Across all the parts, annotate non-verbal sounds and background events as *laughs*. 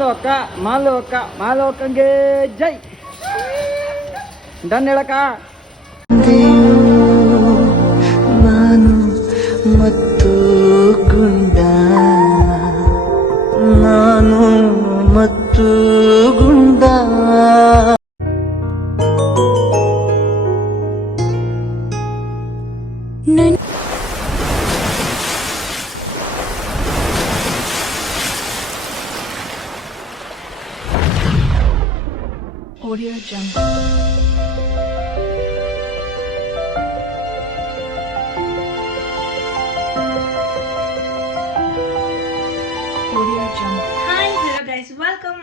ಮಾಲು ಅಕ್ಕ ಮಾಲೋಕಂಗೆ ಜೈ. ಡನ್ ಹೇಳಕ ನಾನು ಮತ್ತು ಗುಂಡ ನಾನು ಮತ್ತು Audio Jungle.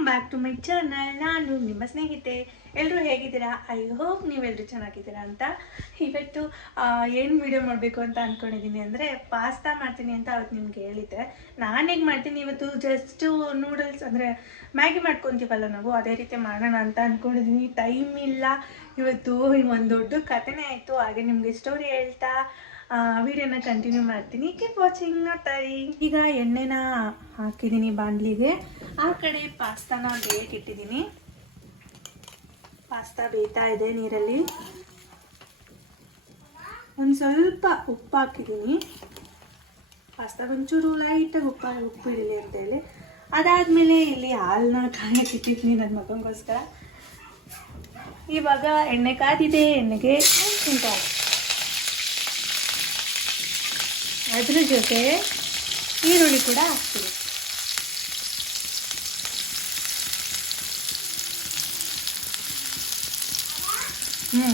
Back to my channel ನಾನು ನಿಮ್ಮ ಸ್ನೇಹಿತೆ. ಎಲ್ಲರೂ ಹೇಗಿದ್ದೀರಾ? ಐ ಹೋಪ್ ನೀವೆಲ್ಲರೂ ಚೆನ್ನಾಗಿದ್ದೀರಾ ಅಂತ. ಇವತ್ತು ಏನು ವಿಡಿಯೋ ಮಾಡಬೇಕು ಅಂತ ಅಂದ್ಕೊಂಡಿದ್ದೀನಿ ಅಂದರೆ ಪಾಸ್ತಾ ಮಾಡ್ತೀನಿ ಅಂತ ಅವತ್ತು ನಿಮ್ಗೆ ಹೇಳಿದ್ದೆ. ನಾನು ಹೇಗೆ ಮಾಡ್ತೀನಿ ಇವತ್ತು? ಜಸ್ಟು ನೂಡಲ್ಸ್ ಅಂದರೆ ಮ್ಯಾಗಿ ಮಾಡ್ಕೊತೀವಲ್ಲ ನಾವು? ಅದೇ ರೀತಿ ಮಾಡೋಣ ಅಂತ ಅಂದ್ಕೊಂಡಿದ್ದೀನಿ ಟೈಮ್ ಇಲ್ಲ. ಇವತ್ತು ಒಂದು ದೊಡ್ಡ ಕಥೆನೇ ಆಯಿತು. ಹಾಗೆ ನಿಮಗೆ ಸ್ಟೋರಿ ಹೇಳ್ತಾ ವಿಡಿಯೋನ ಕಂಟಿನ್ಯೂ ಮಾಡ್ತೀನಿ. ಕೀಪ್ ವಾಚಿಂಗ್ ಟೈ ಈಗ ಎಣ್ಣೆನ ಹಾಕಿದ್ದೀನಿ ಬಾಣಲಿಗೆ. ಆ ಕಡೆ ಪಾಸ್ತಾನ ಬೇಯಕ್ಕೆ ಇಟ್ಟಿದ್ದೀನಿ. ಪಾಸ್ತಾ ಬೇಯ್ತಾ ಇದೆ ನೀರಲ್ಲಿ. ಒಂದು ಸ್ವಲ್ಪ ಉಪ್ಪು ಹಾಕಿದ್ದೀನಿ. ಪಾಸ್ತಾ ಒಂಚೂರು ಲೈಟಾಗಿ ಉಪ್ಪು ಉಪ್ಪು ಇರಲಿ ಅಂತೇಳಿ ಅದಾದಮೇಲೆ ಇಲ್ಲಿ ಹಾಲನ್ನ ಕಾಯಕ್ಕೆ ಇಟ್ಟಿದ್ದೀನಿ ನನ್ನ ಮಗನಿಗೋಸ್ಕರ. ಇವಾಗ ಎಣ್ಣೆ ಕಾದಿದೆ. ಎಣ್ಣೆಗೆ ಮೆಣಸಿನ್ಕಾಯಿ ಅದ್ರ ಜೊತೆ ಈರುಳ್ಳಿ ಕೂಡ ಹಾಕ್ತೀವಿ. ಹ್ಞೂ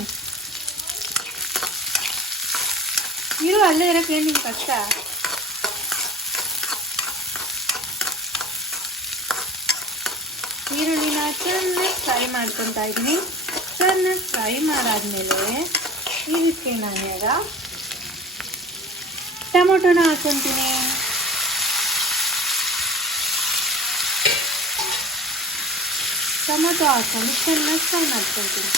ಇರು ಅಲ್ಲೇ ಇರೋಕೆ ನಿಮ್ಗೆ ಕಷ್ಟ? ಈರುಳ್ಳಿನ ಚೆನ್ನಾಗಿ ಫ್ರೈ ಮಾಡ್ಕೊತಾ ಇದ್ದೀನಿ. ಚೆನ್ನಾಗಿ ಫ್ರೈ ಮಾಡಾದ್ಮೇಲೆ ಇದಕ್ಕೆ ನಾನು ಇವಾಗ ಟೊಮೊಟೊನ ಹಾಕೊತೀನಿ. ಟೊಮೊಟೊ ಹಾಕೊಂಡು ಚೆನ್ನಾಗಿ ಫ್ರೈ ಮಾಡ್ಕೊತೀನಿ.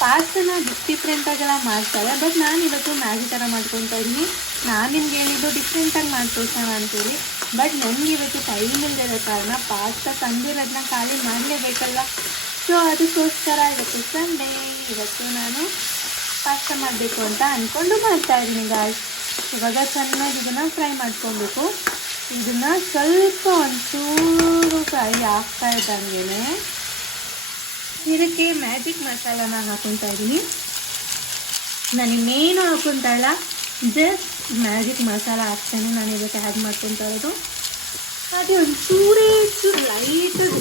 ಪಾಸ್ತನ ಡಿಫ್ರೆಂಟಾಗೆಲ್ಲ ಮಾಡ್ತಾರೆ, ಬಟ್ ನಾನು ಇವತ್ತು ಮ್ಯಾಗಿ ಥರ ಮಾಡ್ಕೊತಾ ಇದ್ದೀನಿ. ನಾನು ನಿಮ್ಗೆ ಹೇಳಿದ್ದು ಡಿಫ್ರೆಂಟಾಗಿ ಮಾಡಿ ತೋರ್ಸೋಣ ಅಂತೇಳಿ ಬಟ್ ನನಗೆ ಇವತ್ತು ಟೈಮ್ ಇಲ್ಲದಿರೋ ಕಾರಣ ಪಾಸ್ತಾ ತಂದಿರೋದನ್ನ ಖಾಲಿ ಮಾಡಲೇಬೇಕಲ್ವ ಸೊ ಅದಕ್ಕೋಸ್ಕರ ಇವತ್ತು ಸಂಡೇ ಇವತ್ತು ನಾನು ಪಾಸ್ತಾ ಮಾಡಬೇಕು ಅಂತ ಅಂದ್ಕೊಂಡು ಮಾಡ್ತಾ ಇದ್ದೀನಿ ಗಾಯ್ಸ್ ಇವಾಗ ಚೆನ್ನಾಗಿ ಇದನ್ನು ಫ್ರೈ ಮಾಡ್ಕೊಬೇಕು. ಇದನ್ನು ಸ್ವಲ್ಪ ಒಂಚೂರು ಫ್ರೈ ಆಗ್ತಾ ಇದ್ದಂಗೆ ಇದಕ್ಕೆ ಮ್ಯಾಜಿಕ್ ಮಸಾಲಾನ ಹಾಕೊತಾ ಇದ್ದೀನಿ. ನಾನು ಇನ್ನೇನು ಹಾಕೊತಾ ಇಲ್ಲ ಜಸ್ಟ್ ಮ್ಯಾಜಿಕ್ ಮಸಾಲ ಹಾಕ್ತಾನೆ. ನಾನು ಇವತ್ತು ಆ್ಯಡ್ ಮಾಡ್ಕೊತಾ ಇರೋದು. ಹಾಗೆ ಒಂದು ಚೂರೇ ಚೂರು ಲೈಟಾಗಿ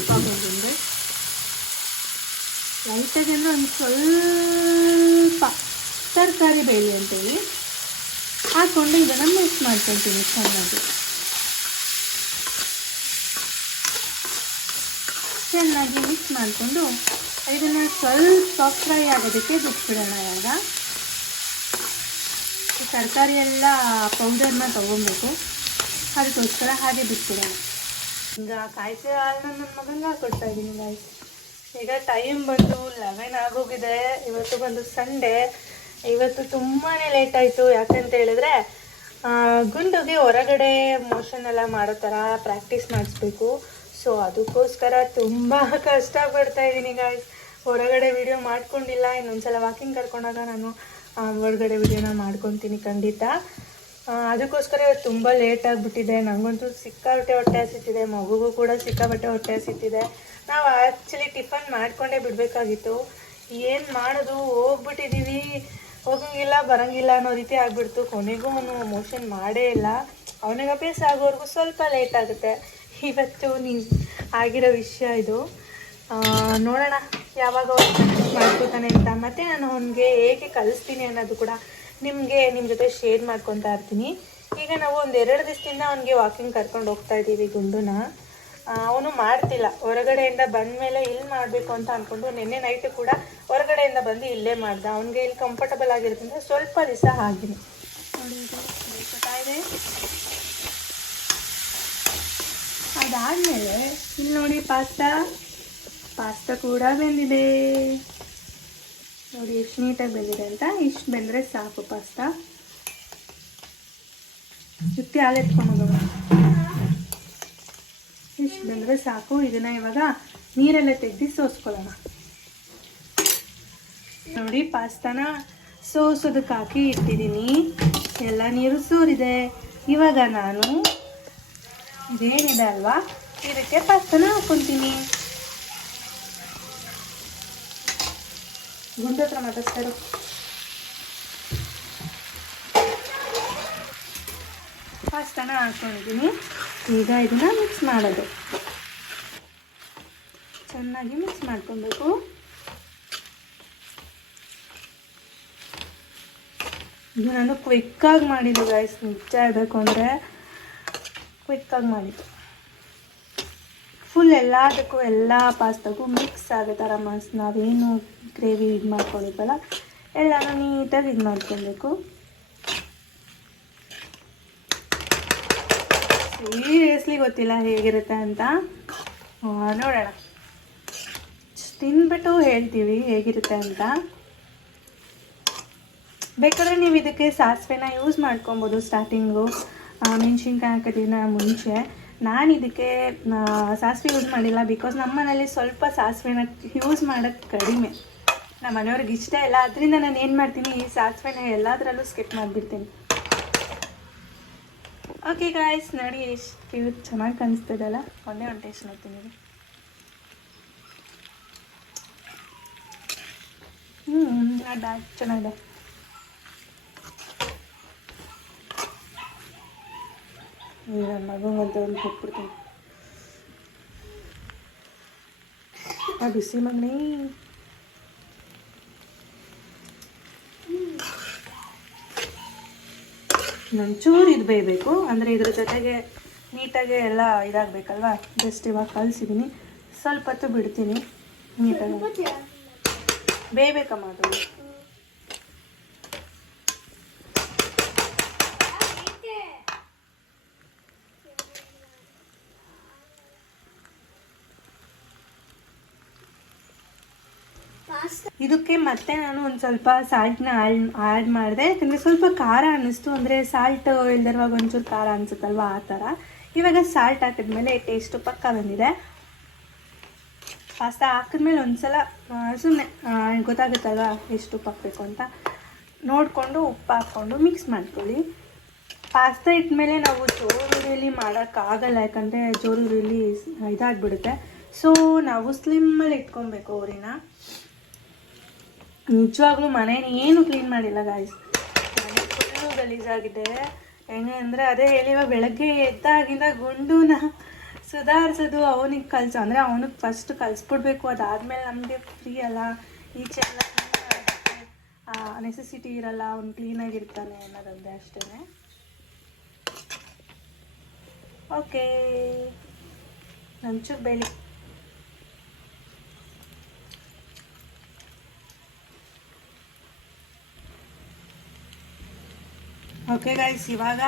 ಲೈಟಾಗಿ ಅಂದರೆ ಒಂದು ಸ್ವಲ್ಪ ತರಕಾರಿ ಬೇಳೆ ಅಂತೇಳಿ. ಹಾಕ್ಕೊಂಡು ಇದನ್ನು ಮಿಕ್ಸ್ ಮಾಡ್ಕೊತೀನಿ ಚೆನ್ನಾಗಿ. ಚೆನ್ನಾಗಿ ಮಿಕ್ಸ್ ಮಾಡಿಕೊಂಡು ಇದನ್ನು ಸ್ವಲ್ಪ ಫ್ರೈ ಆಗೋದಕ್ಕೆ ಬಿಟ್ಬಿಡೋಣ ಇವಾಗ. ತರಕಾರಿ ಎಲ್ಲ ಪೌಡರ್ನ ತೊಗೊಬೇಕು ಅದಕ್ಕೋಸ್ಕರ ಹಾಗೆ ಬಿಟ್ಬಿಡೋಣ. ಈಗ ಕಾಯಿಸಿ ಹಾಲನ್ನ ನನ್ನ ಮಗನಿಗೆ ಹಾಕೊಡ್ತಾ ಇದ್ದೀನಿ ಈಗ ಟೈಮ್ ಬಂದು ಲೆವೆನ್ ಆಗೋಗಿದೆ. ಇವತ್ತು ಬಂದು ಸಂಡೇ *laughs* ಇವತ್ತು ತುಂಬಾ ಲೇಟ್ ಆಯಿತು. ಯಾಕಂತ ಹೇಳಿದ್ರೆ ಗುಂಡುಗೆ ಹೊರಗಡೆ ಮೋಷನ್ ಎಲ್ಲ ಮಾಡೋ ಥರ ಪ್ರಾಕ್ಟೀಸ್ ಮಾಡಿಸ್ಬೇಕು. ಸೊ ಅದಕ್ಕೋಸ್ಕರ ತುಂಬ ಕಷ್ಟಪಡ್ತಾ ಇದ್ದೀನಿ ಗಾಯ್ಸ್ ಹೊರಗಡೆ ವಿಡಿಯೋ ಮಾಡ್ಕೊಂಡಿಲ್ಲ. ಇನ್ನೊಂದ್ಸಲ ವಾಕಿಂಗ್ ಕರ್ಕೊಂಡಾಗ ನಾನು ಹೊರಗಡೆ ವಿಡಿಯೋನ ಮಾಡ್ಕೊತೀನಿ ಖಂಡಿತ. ಅದಕ್ಕೋಸ್ಕರ ಇವತ್ತು ತುಂಬ ಲೇಟ್ ಆಗಿಬಿಟ್ಟಿದೆ. ನನಗಂತೂ ಸಿಕ್ಕಾಬಟ್ಟೆ ಹೊಟ್ಟೆ ಹಸಿತಿದೆ. ಮಗುಗೂ ಕೂಡ ಸಿಕ್ಕಾಬಟ್ಟೆ ಹೊಟ್ಟೆ ಹಸಿತಿದೆ. ನಾವು ಆ್ಯಕ್ಚುಲಿ ಟಿಫನ್ ಮಾಡಿಕೊಂಡೇ ಬಿಡಬೇಕಾಗಿತ್ತು. ಏನು ಮಾಡೋದು? ಹೋಗ್ಬಿಟ್ಟಿದ್ದೀವಿ ಹೋಗಂಗಿಲ್ಲ, ಬರಂಗಿಲ್ಲ ಅನ್ನೋ ರೀತಿ ಆಗ್ಬಿಡ್ತು. ಕೊನೆಗೂ ಅವನು ಮೋಷನ್ ಮಾಡೇ ಇಲ್ಲ. ಅವನಿಗೆ ಅಭ್ಯಾಸ ಆಗೋವರೆಗೂ ಸ್ವಲ್ಪ ಲೇಟ್ ಆಗುತ್ತೆ. ಇವತ್ತು ನೀವು ಆಗಿರೋ ವಿಷಯ ಇದು. ನೋಡೋಣ ಯಾವಾಗ ಮಾಡ್ಕೋತಾನೆ ಅಂತ. ಮತ್ತೆ ನಾನು ಅವನಿಗೆ ಹೇಗೆ ಕಲಿಸ್ತೀನಿ ಅನ್ನೋದು ಕೂಡ ನಿಮಗೆ ನಿಮ್ಮ ಜೊತೆ ಶೇರ್ ಮಾಡ್ಕೊತಾ ಇರ್ತೀನಿ. ಈಗ ನಾವು ಒಂದು ಎರಡು ದಿವಸದಿಂದ ಅವನಿಗೆ ವಾಕಿಂಗ್ ಕರ್ಕೊಂಡು ಹೋಗ್ತಾ ಇದ್ದೀವಿ ಗುಂಡುನ. ಅವನು ಮಾಡ್ತಿಲ್ಲ. ಹೊರಗಡೆಯಿಂದ ಬಂದ ಮೇಲೆ ಇಲ್ಲಿ ಮಾಡಬೇಕು ಅಂತ ಅಂದ್ಕೊಂಡು ನಿನ್ನೆ ನೈಟು ಕೂಡ ಹೊರಗಡೆಯಿಂದ ಬಂದು ಇಲ್ಲೇ ಮಾಡ್ದ. ಅವನಿಗೆ ಇಲ್ಲಿ ಕಂಫರ್ಟಬಲ್ ಆಗಿರೋದ್ರಿಂದ ಸ್ವಲ್ಪ ದಿವಸ ನೋಡಿ ಇದು ಇದಾದ್ಮೇಲೆ ಇಲ್ಲಿ ನೋಡಿ ಪಾಸ್ತಾ. ಪಾಸ್ತಾ ಕೂಡ ಬೆಂದಿದೆ. ನೋಡಿ ಎಷ್ಟು ನೀಟಾಗಿ ಬೆಂದಿದೆ ಅಂತ. ಇಷ್ಟು ಬೆಂದರೆ ಸಾಕು ಪಾಸ್ತಾ. ಜುತ್ತಿ ಹಾಲು ಎತ್ಕೊಂಡೋಗೋಣ ಇಷ್ಟು ಬಂದರೆ ಸಾಕು. ಇದನ್ನು ಇವಾಗ ನೀರೆಲ್ಲ ತೆಗ್ದು ಸೋಸ್ಕೊಳ್ಳೋಣ. ನೋಡಿ, ಪಾಸ್ತಾನ ಸೋಸೋದಕ್ಕೆ ಹಾಕಿ ಇಟ್ಟಿದ್ದೀನಿ. ಎಲ್ಲ ನೀರು ಸೋರಿದೆ. ಇವಾಗ ನಾನು ಇದೇನಿದೆ ಅಲ್ವಾ? ಇದಕ್ಕೆ ಪಾಸ್ತಾನ ಹಾಕೊತೀನಿ ಗುಂಡತ್ರ ಮಾತಾಡ್ತಾರು ಪಾಸ್ತಾನ ಹಾಕ್ಕೊಂಡಿದ್ದೀನಿ. ಈಗ ಇದನ್ನ ಮಿಕ್ಸ್ ಮಾಡೋದು. ಚೆನ್ನಾಗಿ ಮಿಕ್ಸ್ ಮಾಡ್ಕೊಬೇಕು. ಇದು ನಾನು ಕ್ವಿಕ್ಕಾಗಿ ಮಾಡಿದ್ದು ಗೈಸ್ ನಿಜ ಅಂದರೆ ಕ್ವಿಕ್ಕಾಗಿ ಮಾಡಿದ್ದು. ಫುಲ್ ಎಲ್ಲದಕ್ಕೂ, ಎಲ್ಲ ಪಾಸ್ತಾಗೂ ಮಿಕ್ಸ್ ಆಗೋ ಥರ ಮನಸ್ ನಾವೇನು ಗ್ರೇವಿ ಇದು ಮಾಡ್ಕೊಂಡಿದ್ವಲ್ಲ ಎಲ್ಲನೂ ನೀಟಾಗಿ ಇದು ಮಾಡ್ಕೊಬೇಕು. ಸೀರಿಯಸ್ಲಿ ಗೊತ್ತಿಲ್ಲ ಹೇಗಿರುತ್ತೆ ಅಂತ. ನೋಡೋಣ. ತಿನ್ಬಿಟ್ಟು ಹೇಳ್ತೀವಿ ಹೇಗಿರುತ್ತೆ ಅಂತ. ಬೇಕಾದ್ರೆ ನೀವು ಇದಕ್ಕೆ ಸಾಸಿವೆನ ಯೂಸ್ ಮಾಡ್ಕೊಬೋದು ಸ್ಟಾರ್ಟಿಂಗು ಮೆಣಸಿನ್ಕಾಯಿ ಹಾಕೋದಿನ ಮುಂಚೆ. ನಾನು ಇದಕ್ಕೆ ಸಾಸಿವೆ ಯೂಸ್ ಮಾಡಿಲ್ಲ ಬಿಕಾಸ್ ನಮ್ಮ ಮನೇಲಿ ಸ್ವಲ್ಪ ಸಾಸಿವೆನ ಯೂಸ್ ಮಾಡೋಕ್ಕೆ ಕಡಿಮೆ. ನಮ್ಮ ಮನೆಯವ್ರಿಗೆ ಇಷ್ಟ ಇಲ್ಲ. ಅದರಿಂದ ನಾನು ಏನು ಮಾಡ್ತೀನಿ? ಈ ಸಾಸಿವೆನ ಎಲ್ಲದರಲ್ಲೂ ಸ್ಕಿಪ್ ಮಾಡಿಬಿಡ್ತೀನಿ. ಓಕೆ ಗಾಯ್ಸ್ ನೋಡಿ ಎಷ್ಟು ಕ್ಯೂಟ್ ಚೆನ್ನಾಗಿ ಕಾಣಿಸ್ತಿದಲ್ಲ ಒಂದೇ ಒಂದು ಟೇಸ್ಟ್ ನೋಡ್ತೀನಿ ಹ್ಞೂ ಅಡ್ಡ ಚೆನ್ನಾಗಿದೆ. ನನ್ನ ಮಗಂಗಂತ ಒಂದು ಕೊಟ್ಬಿಡ್ತೀನಿ. ಆ ಬಿಸಿ ಮಗನೇ. ಒಂಚೂರು ಇದು ಬೇಯಬೇಕು. ಅಂದರೆ ಇದ್ರ ಜೊತೆಗೆ ನೀಟಾಗೆ ಎಲ್ಲ ಇದಾಗಬೇಕಲ್ವಾ? ಜಸ್ಟ್ ಇವಾಗ ಕಲಿಸಿದ್ದೀನಿ ಸ್ವಲ್ಪ ಹೊತ್ತು ಬಿಡ್ತೀನಿ ನೀಟಾಗಿ. ಬೇಯಬೇಕಮ್ಮ ಅದು. ಇದಕ್ಕೆ ಮತ್ತೆ ನಾನು ಒಂದು ಸ್ವಲ್ಪ ಸಾಲ್ಟ್ನ ಆಡ್ ಆ್ಯಡ್ ಮಾಡಿದೆ. ಯಾಕಂದರೆ ಸ್ವಲ್ಪ ಖಾರ ಅನ್ನಿಸ್ತು ಅಂದರೆ ಸಾಲ್ಟ್ ಇಲ್ದಿರುವಾಗ ಒಂಚೂರು ಖಾರ ಅನಿಸುತ್ತಲ್ವ ಆ ಥರ ಇವಾಗ ಸಾಲ್ಟ್ ಹಾಕಿದ್ಮೇಲೆ ಟೇಸ್ಟು ಪಕ್ಕ ಬಂದಿದೆ. ಪಾಸ್ತ ಹಾಕಿದ್ಮೇಲೆ ಒಂದ್ಸಲ ಸುಮ್ಮನೆ ಗೊತ್ತಾಗುತ್ತಲ್ವ ಎಷ್ಟು ಉಪ್ಪು ಹಾಕಬೇಕು ಅಂತ. ನೋಡಿಕೊಂಡು ಉಪ್ಪು ಹಾಕ್ಕೊಂಡು ಮಿಕ್ಸ್ ಮಾಡ್ಕೊಳ್ಳಿ. ಪಾಸ್ತ ಇಟ್ಟಮೇಲೆ ನಾವು ಜೋರುರಿಯಲ್ಲಿ ಮಾಡೋಕ್ಕಾಗಲ್ಲ ಯಾಕಂದರೆ ಜೋರುರಿಯಲ್ಲಿ ಇದಾಗ್ಬಿಡುತ್ತೆ. ಸೊ ನಾವು ಸ್ಲಿಮ್ಮಲ್ಲಿ ಇಟ್ಕೊಬೇಕು ಅವರಿನ. ನಿಜವಾಗ್ಲೂ ಮನೇನ ಏನು ಕ್ಲೀನ್ ಮಾಡಿಲ್ಲ ಗಾಯ್ಸ್ ಮನೆ ಫುಲ್ಲು ಗಲೀಜಾಗಿದೆ. ಹೆಂಗೆ ಅಂದರೆ ಅದೇ ಹೇಳಿವ ಬೆಳಗ್ಗೆ ಎದ್ದಾಗಿಂದ ಗುಂಡುನ ಸುಧಾರಿಸೋದು ಅವನಿಗೆ ಕಲ್ಸ. ಅಂದರೆ ಅವನಿಗೆ ಫಸ್ಟ್ ಕಲಿಸ್ಬಿಡ್ಬೇಕು. ಅದಾದಮೇಲೆ ನಮಗೆ ಫ್ರೀ ಅಲ್ಲ. ಈಚೆ ಎಲ್ಲ ನೆಸೆಸಿಟಿ ಇರಲ್ಲ. ಅವ್ನು ಕ್ಲೀನಾಗಿರ್ತಾನೆ ಅನ್ನೋದೊಂದೇ ಅಷ್ಟೇ ಓಕೆ ನಂಚೂರು ಬೇಲಿ ಓಕೆ ಗಾಯ್ಸ್ ಇವಾಗ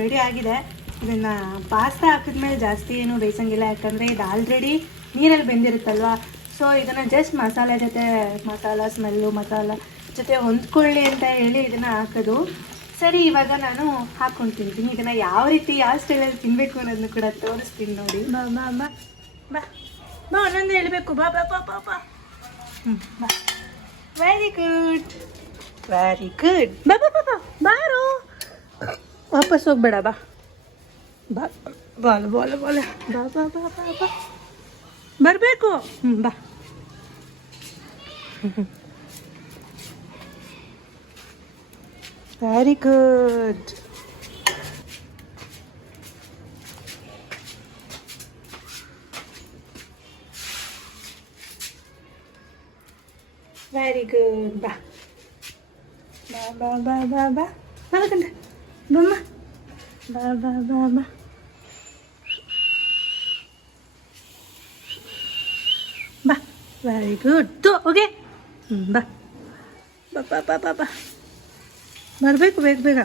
ರೆಡಿ ಆಗಿದೆ. ಇದನ್ನು ಪಾಸ್ತಾ ಹಾಕಿದ್ಮೇಲೆ ಜಾಸ್ತಿ ಏನು ಬೇಯಿಸಂಗಿಲ್ಲ. ಯಾಕಂದರೆ ಇದು ಆಲ್ರೆಡಿ ನೀರಲ್ಲಿ ಬೆಂದಿರುತ್ತಲ್ವ? ಸೊ ಇದನ್ನು ಜಸ್ಟ್ ಮಸಾಲೆ ಜೊತೆ ಮಸಾಲ ಸ್ಮೆಲ್ಲು ಮಸಾಲ ಜೊತೆ ಹೊಂದ್ಕೊಳ್ಳಿ ಅಂತ ಹೇಳಿ ಇದನ್ನು ಹಾಕೋದು. ಸರಿ ಇವಾಗ ನಾನು ಹಾಕೊಂಡು ತಿಂತೀನಿ. ಇದನ್ನು ಯಾವ ರೀತಿ ಯಾವ ಸ್ಟೈಲಲ್ಲಿ ತಿನ್ನಬೇಕು ಅನ್ನೋದನ್ನು ಕೂಡ ತೋರಿಸ್ತೀನಿ ನೋಡಿ. ಬಾ ಬಾ ಬಾ. ಬಾ. ಬಾ ಒಂದೊಂದು ಹೇಳಬೇಕು. ಬಾ ಬಾ ಬಾ ಬಾ ಬಾ. ಹ್ಞೂ ಬಾ. ವೆರಿ ಗುಡ್ ವೆರಿ ಗುಡ್ ಬಾ ಬಾ ಬಾ ಬಾ. ಬಾರು. ವಾಪಸ್ ಹೋಗ್ಬೇಡ ಬಾ ಬಾ ಬಾಲು ಬಾಲು ಬಾಲು ಬಾ ಬಾ ಬಾ ಬಾ ಬಾ ಬರಬೇಕು ಹ್ಞೂ ಬಾ ವೆರಿ ಗುಡ್ ವೆರಿ ಗುಡ್ ಬಾ ಬಾ ಬಾ ಬಾ ಬಾ ಬಾ ಮಲಕಂಡ Mama. ba, ba, Ba. Very good. Do, okay? Hmm, ba. Ba, ba, ba, ba, ba. baik bek, bek.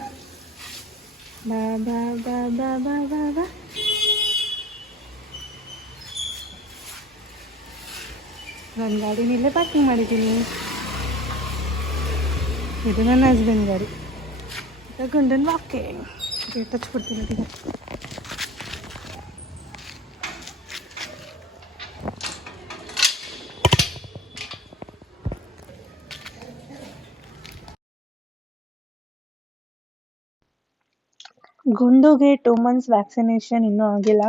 Ba, ba, ba, ba, ba, ba, ba. ನನ್ನ ಗಾಡಿನಲ್ಲೇ ಪಾರ್ಕಿಂಗ್ ಮಾಡಿದ್ದೀನಿ ಇದು ನನ್ನ ಹಸ್ಬೆಂಡ್ ಗಾಡಿ ಗಂಡನ ಟಚ್ ಕೊಡ್ತೀನಿ ಅದೀಗ ಗುಂಡುಗೆ ಟೂ ಮಂತ್ಸ್ ವ್ಯಾಕ್ಸಿನೇಷನ್ ಇನ್ನೂ ಆಗಿಲ್ಲ.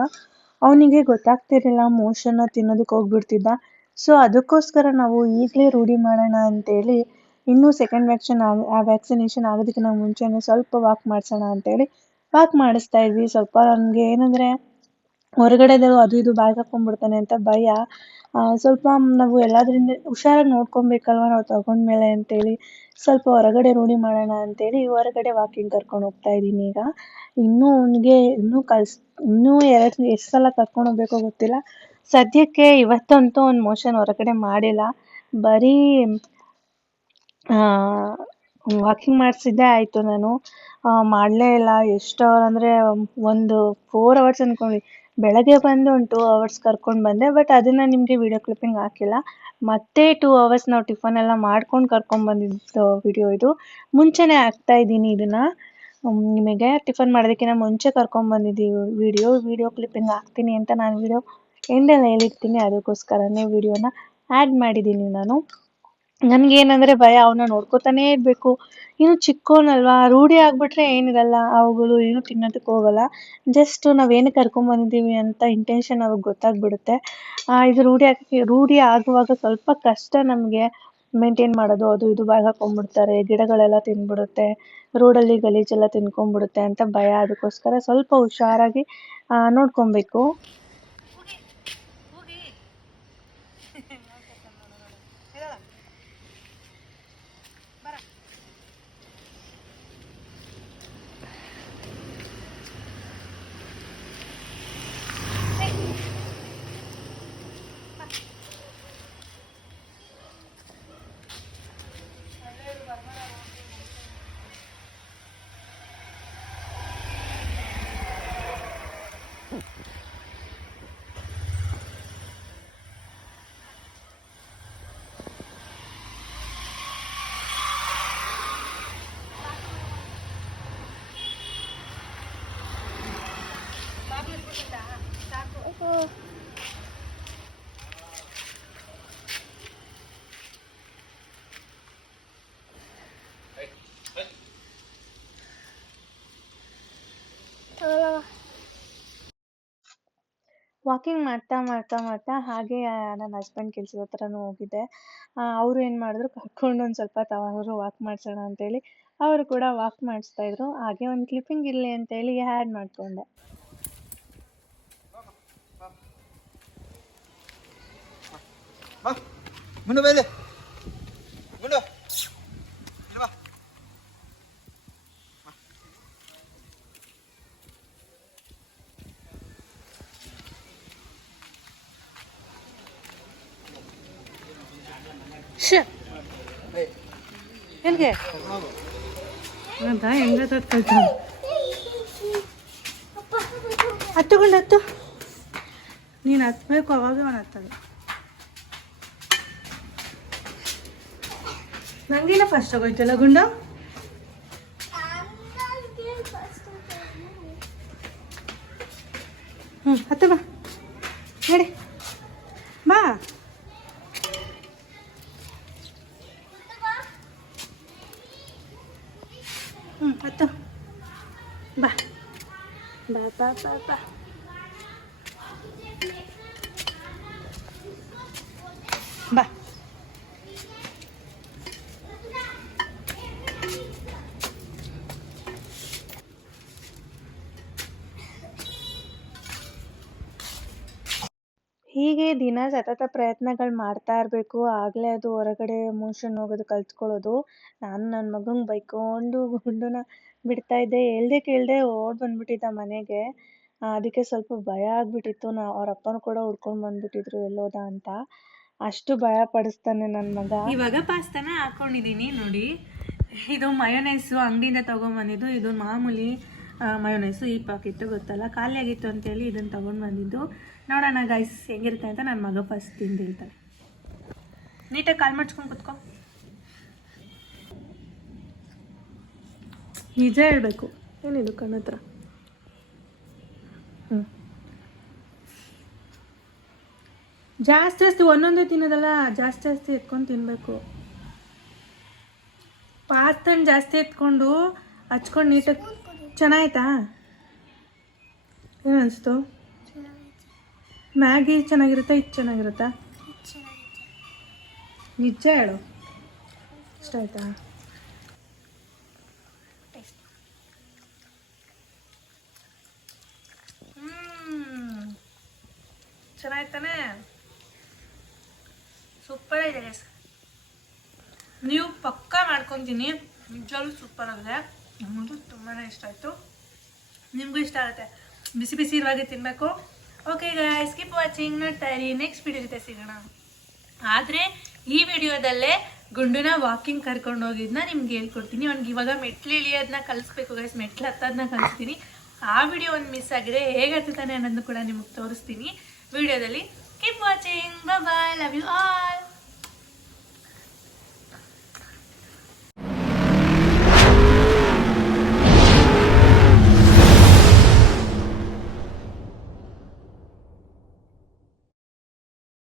ಅವನಿಗೆ ಗೊತ್ತಾಗ್ತಿರಲಿಲ್ಲ ಮೋಷನ್ನ ತಿನ್ನೋದಕ್ಕೆ ಹೋಗ್ಬಿಡ್ತಿದ್ದ. ಸೊ ಅದಕ್ಕೋಸ್ಕರ ನಾವು ಈಗಲೇ ರೂಢಿ ಮಾಡೋಣ ಅಂತೇಳಿ ಇನ್ನೂ ಸೆಕೆಂಡ್ ವ್ಯಾಕ್ಸಿನ್ ಆ ವ್ಯಾಕ್ಸಿನೇಷನ್ ಆಗೋದಕ್ಕಿಂತ ಮುಂಚೆನೇ ಸ್ವಲ್ಪ ವಾಕ್ ಮಾಡಿಸೋಣ ಅಂತೇಳಿ ವಾಕ್ ಮಾಡಿಸ್ತಾ ಇದ್ವಿ. ಸ್ವಲ್ಪ ನನಗೆ ಏನಂದರೆ ಹೊರಗಡೆದು ಅದು ಇದು ಬ್ಯಾಗ್ ಹಾಕೊಂಡ್ಬಿಡ್ತಾನೆ ಅಂತ ಭಯ. ಸ್ವಲ್ಪ ನಾವು ಎಲ್ಲದರಿಂದ ಹುಷಾರಾಗಿ ನೋಡ್ಕೊಬೇಕಲ್ವ ನಾವು ತಗೊಂಡ್ಮೇಲೆ ಅಂತೇಳಿ ಸ್ವಲ್ಪ ಹೊರಗಡೆ ರೂಢಿ ಮಾಡೋಣ ಅಂತೇಳಿ ಹೊರಗಡೆ ವಾಕಿಂಗ್ ಕರ್ಕೊಂಡು ಹೋಗ್ತಾ ಇದ್ದೀನಿ ಈಗ. ಇನ್ನೂ ಅವನಿಗೆ ಇನ್ನೂ ಕಲ್ಸ್, ಇನ್ನೂ ಎರಡು, ಎಷ್ಟು ಸಲ ಕರ್ಕೊಂಡು ಹೋಗ್ಬೇಕೋ ಗೊತ್ತಿಲ್ಲ. ಸದ್ಯಕ್ಕೆ ಇವತ್ತಂತೂ ಅವ್ನು ಮೋಷನ್ ಹೊರಗಡೆ ಮಾಡಿಲ್ಲ. ಬರೀ ವಾಕಿಂಗ್ ಮಾಡಿಸಿದ್ದೆ ಆಯಿತು ನಾನು. ಮಾಡಲೇ ಇಲ್ಲ. ಎಷ್ಟು ಅವರ್ ಅಂದರೆ ಒಂದು ಫೋರ್ ಅವರ್ಸ್ ಅಂದ್ಕೊಂಡು ಬೆಳಗ್ಗೆ ಬಂದು ಒಂದು ಟೂ ಅವರ್ಸ್ ಕರ್ಕೊಂಡು ಬಂದೆ ಬಟ್ ಅದನ್ನು ನಿಮಗೆ ವಿಡಿಯೋ ಕ್ಲಿಪ್ಪಿಂಗ್ ಹಾಕಿಲ್ಲ. ಮತ್ತೆ ಟೂ ಅವರ್ಸ್ ನಾವು ಟಿಫನ್ ಎಲ್ಲ ಮಾಡ್ಕೊಂಡು ಕರ್ಕೊಂಡು ಬಂದಿದ್ದು ವಿಡಿಯೋ ಇದು. ಮುಂಚೆನೇ ಹಾಕ್ತಾ ಇದ್ದೀನಿ ಇದನ್ನು. ನಿಮಗೆ ಟಿಫನ್ ಮಾಡೋದಕ್ಕಿಂತ ಮುಂಚೆ ಕರ್ಕೊಂಡು ಬಂದಿದ್ದೀವಿ ವಿಡಿಯೋ ವಿಡಿಯೋ ಕ್ಲಿಪ್ಪಿಂಗ್ ಹಾಕ್ತೀನಿ ಅಂತ ನಾನು ವಿಡಿಯೋ ಎಂಡೆಲ್ಲ ಹೇಳಿರ್ತೀನಿ. ಅದಕ್ಕೋಸ್ಕರನೇ ವಿಡಿಯೋನ ಆ್ಯಡ್ ಮಾಡಿದ್ದೀನಿ ನಾನು. ನನಗೇನಂದರೆ ಭಯ ಅವನ್ನ ನೋಡ್ಕೋತಾನೇ ಇರಬೇಕು. ಇನ್ನು ಚಿಕ್ಕವನಲ್ವಾ ರೂಢಿ ಆಗಿಬಿಟ್ರೆ ಏನಿರಲ್ಲ, ಅವುಗಳು ಏನು ತಿನ್ನೋದಕ್ಕೆ ಹೋಗಲ್ಲ. ಜಸ್ಟ್ ನಾವು ಕರ್ಕೊಂಡ್ ಕರ್ಕೊಂಬಂದಿದ್ದೀವಿ ಅಂತ ಇಂಟೆನ್ಷನ್ ಅವಾಗ ಗೊತ್ತಾಗ್ಬಿಡುತ್ತೆ. ಇದು ರೂಢಿ ಆಗಿ, ರೂಢಿ ಆಗುವಾಗ ಸ್ವಲ್ಪ ಕಷ್ಟ ನಮಗೆ ಮೇಂಟೈನ್ ಮಾಡೋದು, ಅದು ಇದು ಬಾಯ್ ಹಾಕೊಂಡ್ಬಿಡ್ತಾರೆ ಗಿಡಗಳೆಲ್ಲ ತಿಂದ್ಬಿಡುತ್ತೆ, ರೋಡಲ್ಲಿ ಗಲೀಜೆಲ್ಲ ತಿನ್ಕೊಂಡ್ಬಿಡುತ್ತೆ ಅಂತ ಭಯ. ಅದಕ್ಕೋಸ್ಕರ ಸ್ವಲ್ಪ ಹುಷಾರಾಗಿ ನೋಡ್ಕೊಬೇಕು. ವಾಕಿಂಗ್ ಮಾಡ್ತಾ ಮಾಡ್ತಾ ಮಾಡ್ತಾ ಹಾಗೆ ನನ್ನ ಹಸ್ಬೆಂಡ್ ಕೆಲ್ಸದ ಹತ್ರನೂ ಹೋಗಿದ್ದೆ. ಅವರು ಏನು ಮಾಡಿದ್ರು, ಕರ್ಕೊಂಡು ಒಂದು ಸ್ವಲ್ಪ ಅವರು ವಾಕ್ ಮಾಡಿಸೋಣ ಅಂತೇಳಿ ಅವರು ಕೂಡ ವಾಕ್ ಮಾಡಿಸ್ತಾ ಇದ್ರು. ಹಾಗೆ ಒಂದು ಕ್ಲಿಪ್ಪಿಂಗ್ ಇರಲಿ ಅಂತೇಳಿ ಆ್ಯಡ್ ಮಾಡಿಕೊಂಡೆ. ಬಾ ಮುಂದೆ ಮೇಲೆ ಮುಂದೆ ಇಲ್ಲಿ ಬಾ ಶ ಎಲ್ಲಿಗೆ ಹೌದಾ? ಹೆಂಗ ಕಲ್ತಾನೆ ಹತ್ತುಕೊಂಡು ಹತ್ತು ನೀನು ಹತ್ಬೇಕು ಅವಾಗ ಅವನು ಹತ್ತದು. ನಂಗೇನ ಫಸ್ಟ್ ಆಗೋಯ್ತಲ್ಲ ಗುಂಡು? ಹ್ಞೂ ಹತ್ತು ಬಾ. ಹೇಳಿ ಬಾ ಹ್ಞೂ ಹತ್ತು ಬಾ ಹೀಗೆ ದಿನ ಸತತ ಪ್ರಯತ್ನಗಳು ಮಾಡ್ತಾ ಇರಬೇಕು. ಆಗಲೇ ಅದು ಹೊರಗಡೆ ಮೋಷನ್ ಹೋಗೋದು, ಕಲ್ತ್ಕೊಳ್ಳೋದು. ನಾನು ನನ್ನ ಮಗಂಗೆ ಬೈಕೊಂಡು ಗುಂಡನ್ನ ಬಿಡ್ತಾ ಇದ್ದೆ. ಹೇಳ್ದೆ ಕೇಳ್ದೆ ಓಡಿ ಬಂದ್ಬಿಟ್ಟಿದ್ದ ಮನೆಗೆ. ಅದಕ್ಕೆ ಸ್ವಲ್ಪ ಭಯ ಆಗಿಬಿಟ್ಟಿತ್ತು. ನಾ, ಅವ್ರ ಅಪ್ಪನೂ ಕೂಡ ಹುಡ್ಕೊಂಡು ಬಂದ್ಬಿಟ್ಟಿದ್ರು ಎಲ್ಲೋದ ಅಂತ. ಅಷ್ಟು ಭಯ ಪಡಿಸ್ತಾನೆ ನನ್ನ ಮಗ. ಇವಾಗ ಪಾಸ್ತಾನ ಹಾಕೊಂಡಿದ್ದೀನಿ ನೋಡಿ. ಇದು ಮಯೋನೈಸು ಅಂಗಡಿಯಿಂದ ತೊಗೊಂಬಂದಿದ್ದು. ಇದು ಮಾಮೂಲಿ ಮಯೋನೈಸು ಈ ಪಾಕಿತ್ತು, ಗೊತ್ತಲ್ಲ? ಖಾಲಿಯಾಗಿತ್ತು ಅಂತೇಳಿ ಇದನ್ನು ತೊಗೊಂಡು ಬಂದಿದ್ದು. ನೋಡೋಣ ಗೈಸ್ ಹೆಂಗಿರುತ್ತೆ ಅಂತ ನನ್ನ ಮಗ ಫಸ್ಟ್ ತಿಂದಿರ್ತಾನೆ ನೀಟಾಗಿ ಕಾಲ್ ಮಾಡ್ಸ್ಕೊಂಡು ಕುತ್ಕೋ. ನಿಜ ಹೇಳಬೇಕು. ಏನಿದು ಕಣ್ಣತ್ರ? ಹ್ಞೂ ಜಾಸ್ತಿ ಜಾಸ್ತಿ ಒಂದೊಂದೇ ತಿನ್ನೋದಲ್ಲ ಜಾಸ್ತಿ ಜಾಸ್ತಿ ಎತ್ಕೊಂಡು ತಿನ್ನಬೇಕು ಪಾಸ್ತನ್ ಜಾಸ್ತಿ ಎತ್ಕೊಂಡು ಹಚ್ಕೊಂಡು ನೀಟಾಗಿ ಚೆನ್ನಾಯ್ತಾ? ಏನು ಅನಿಸ್ತು? ಮ್ಯಾಗಿ ಚೆನ್ನಾಗಿರುತ್ತಾ? ಇದು ಚೆನ್ನಾಗಿರುತ್ತಾ. ನಿಜ ಹೇಳು. ಇಷ್ಟ ಆಯ್ತಾ ಹ್ಮ್. ಚೆನ್ನಾಯ್ತಾನೆ ಸೂಪರ್ ಇದೆ guys. ನೀವು ಪಕ್ಕ ಮಾಡ್ಕೊತೀನಿ ನಿಜವಾಗ್ಲೂ ಸೂಪರ್ ಆಗಿದೆ. ನಮಗೂ ತುಂಬಾ ಇಷ್ಟ ಆಯಿತು. ನಿಮಗೂ ಇಷ್ಟ ಆಗುತ್ತೆ. ಬಿಸಿ ಬಿಸಿ ಇರುವಾಗೆ ತಿನ್ನಬೇಕು ಓಕೆ ಗಾಯ್ಸ್ ಕೀಪ್ ವಾಚಿಂಗ್ ನೋಡ್ತಾ ಇರಿ ನೆಕ್ಸ್ಟ್ ವಿಡಿಯೋ ಜೊತೆ ಸಿಗೋಣ. ಆದರೆ, ಈ ವಿಡಿಯೋದಲ್ಲೇ ಗುಂಡುನ ವಾಕಿಂಗ್ ಕರ್ಕೊಂಡು ಹೋಗಿದ್ನ ನಿಮ್ಗೆ ಹೇಳ್ಕೊಡ್ತೀನಿ. ಅವ್ನಿಗೆ ಇವಾಗ ಮೆಟ್ಲು ಇಳಿಯೋದನ್ನ ಕಲಿಸ್ಬೇಕು ಗೈಸ್ ಮೆಟ್ಲು ಹತ್ತೋದನ್ನ ಕಲಿಸ್ತೀನಿ. ಆ ವಿಡಿಯೋ ಒಂದು ಮಿಸ್ ಆಗಿದೆ. ಹೇಗೆ ಹತ್ತುತ್ತಾನೆ ಅನ್ನೋದನ್ನು ಕೂಡ ನಿಮಗೆ ತೋರಿಸ್ತೀನಿ. ವಿಡಿಯೋದಲ್ಲಿ keep watching bye love you all